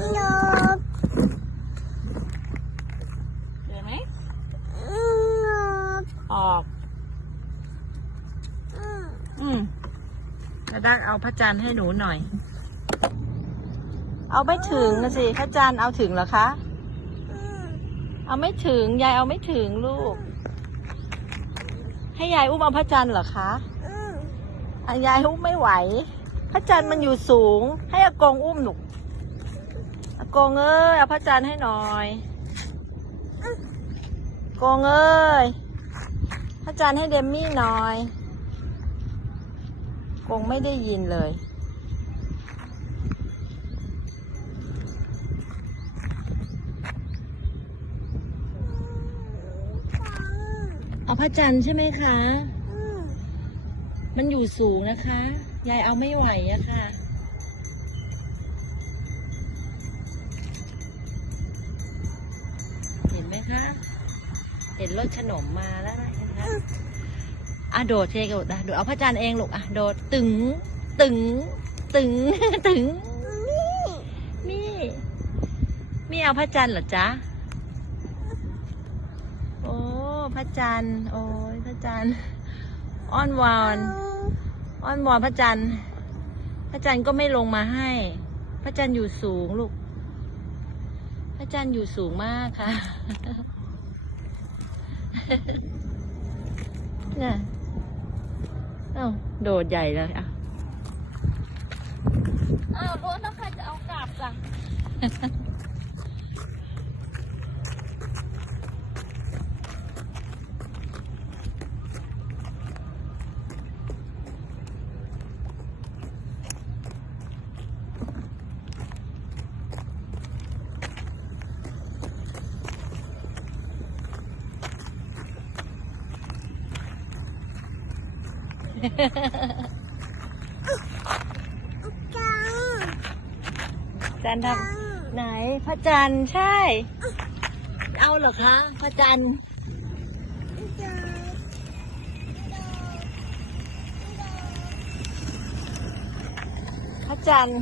นกเดินไหมนกออก อืมจะได้เอาพระจันทร์ให้หนูหน่อย เอาไม่ถึงนะสิพระจันทร์เอาถึงเหรอคะ เอาไม่ถึง ยายเอาไม่ถึงลูก ให้ยายอุ้มเอาพระจันทร์เหรอคะอะยายอุ้มไม่ไหว พระจันทร์มันอยู่สูง ให้อากงอุ้มหนูอา กงเอ้ยเอาพระจันทร์ให้หน่อยกงเอ้ยพระจันทร์ให้เดมมี่หน่อยกงไม่ได้ยินเลยเอาพระจันทร์ใช่ไหมคะ มันอยู่สูงนะคะ ยายเอาไม่ไหวอะค่ะ คะเห็นรถขนมมาแล้วนะคะอะโดดเชกโดดนะโดดเอาพระจันทร์เองลูกอะโดดตึงตึงตึงตึงมี่มี่เอาพระจันทร์เหรอจ๊ะโอ้พระจันทร์โอ้ยพระจันทร์อ้อนวอนอ้อนวอนพระจันทร์พระจันทร์ก็ไม่ลงมาให้ พระจันทร์อยู่สูงลูก พระจันทร์อยู่สูงมากค่ะนี่ะเอ้าโดดใหญ่เลยอะอ้าวโดนแล้วใครจะเอากลับล่ะ จันทำไหนพระจันทร์ใช่ เอาเหรอคะพระจันทร์พระจันทร์